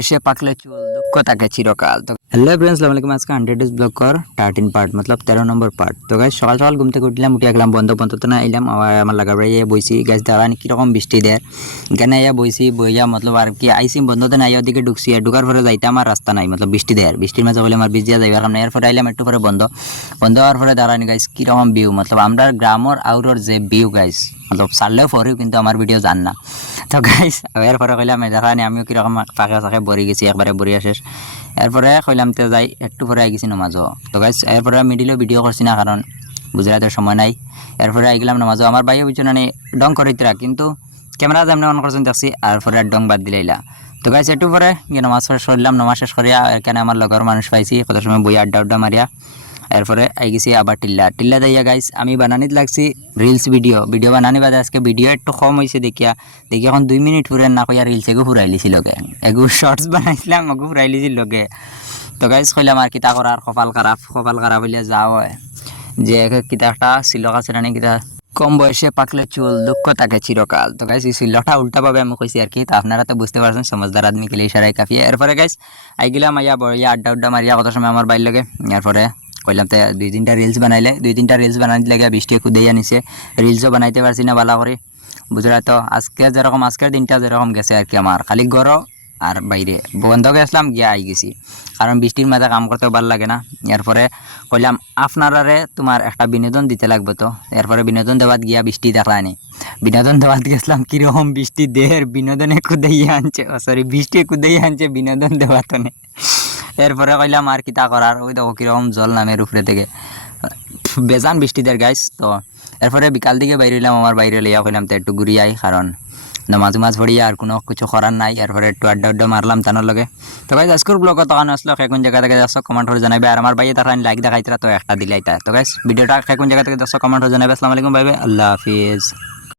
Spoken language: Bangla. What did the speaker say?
এসে পাকলে চুল দুঃখ থাকে চিরকাল। তো হ্যালো ফ্রেন্ডস, আসসালামু আলাইকুম। আজকে 100 ডেজ ব্লগ কর 13 পার্ট মতলব 13 নম্বর পার্ট। তো গাইস সকাল সকাল ঘুম থেকে উঠলাম, উঠে গেলাম বন্ধ তো না এলাম আমার লাগার বাড়ি বইছি। গাছ দাঁড়ানি কীরকম বৃষ্টি দেয় এখানে বইছি, বইয়া মতলব আর কি আইসি বন্ধতে নাই, ওদিকে ঢুকছি। ঢুকার পরে যাইতে আমার রাস্তা নাই, মতলব বৃষ্টি দেয়, বৃষ্টির মাঝে বলে আমার ভিজিয়া যাইবার কারণে। এরপরে আইলাম একটু পরে বন্ধ হওয়ার পরে দাঁড়ানি গাইস কীরকম ভিউ, মতলব আমরা গ্রামর আউটর যে ভিউ গাইস, মতলব ছাড়লেও পরেও কিন্তু আমার ভিডিও জান না। তো গাইস এরপরে কইলাম দেখানি আমিও কীরকম ফাঁকে ফাঁকে বরি গেছি, একবারে বরিয়া শেষ। এরপরে কইলাম তে যাই একটু পরে আই গেছি নামাজও। তো গাইস এরপরে মিডিলেও ভিডিও করছি না, কারণ গুজরাটের সময় নাই। এরপরে আই গেলাম নামাজও। আমার ভাইও পিছনে ডং করিতরা, কিন্তু ক্যামেরা যেমন অন করছেন দেখছি, এরপরে ডং বাদ দিলাইলা। তো গাইস একটু পরে গিয়ে নামাজ শেষ করলাম। নামাজ শেষ করিয়া এখানে আমার লগর মানুষ পাইছি, কত সময় বই আড্ডা মারিয়া। এরপরে আই গেছি আবার টিল্লা দিয়া গাইস আমি বানানিত লাগছি রিলস ভিডিও বানানি বাদে আজকে ভিডিও একটু কম হয়েছে দেখি এখন 2 মিনিট ফুরেন না কইয়া রিলস এগু ফুরাই লিছি লগে, এগু শর্টস বানাইছিলাম এগু ফুরাই লিছি লগে। তো গাইস কইলাম আর কিতা করার, কপাল খারাপ হইলে যাও হয় যে কিতা একটা সিলক আছে না কিতা, কম বয়সে পাকলে চুল দুঃখ থাকে চিরকাল। তো গাইস এই সিলটা উল্টাভাবে আমি কইছি আর কি, তো আপনারা তো বুঝতে পারছেন, সমঝদার আদমি কে লিয়ে ইশারায় কাফি। এরপরে গাইস আই গেলাম বড়িয়া আড্ডা মারিয়া কত সময় আমার বাইর লগে। এরপরে কইলাম তো 2-3টা রিলস বানাই দিলে বৃষ্টি খুদেই আনিছে, রিলসও বানাইতে পারছি না ভালো করে, বুঝলা। তো আজকের দিনটা যেরকম গেছে আর কি, আমার খালি গরম আর বাইরে বন্ধ গেছিলাম গিয়া আই গেছি, কারণ বৃষ্টির মাঝে কাম করতেও ভালো লাগে না। এরপরে কইলাম আপনারারে তোমার একটা বিনোদন দিতে লাগবে। তো এরপরে বিনোদন দেওয়াত গিয়া বৃষ্টি দেখলানি, বিনোদন দেওয়াত গেছিলাম কীরকম বৃষ্টি দেহের বিনোদনে কুদাইয়া আনছে, বৃষ্টি কুদাইয়া আনছে বিনোদন দেওয়াতনে। এরপরে কইলাম আর কিতা করার, ওই দেখো কীরকম জল নামের উপরে থেকে, বেজান বৃষ্টি দেয় গাইস। তো এরপরে বিকাল দিকে বাইরে হইলাম, আমার বাইরে লইয়া কইলাম তো একটু ঘুরি আই, কারণ নামাজ পড়িয়া আর কোনো কিছু করার নাই। এরপরে একটু আড্ডা মারলাম তানোর লগে। তো গাইস আজকের ব্লগ তখন আসলো কোন জায়গা থেকে দেখছো কমেন্ট করে জানাবে, আর আমার ভাইয়ে তারা লাইক দেখাইতরা তো একটা দিলাইতা। তো গাইস ভিডিওটা কোন জায়গা থেকে দেখছো কমেন্ট করে জানাবে। আসসালামু আলাইকুম, বাই বাই, আল্লাহ হাফিজ।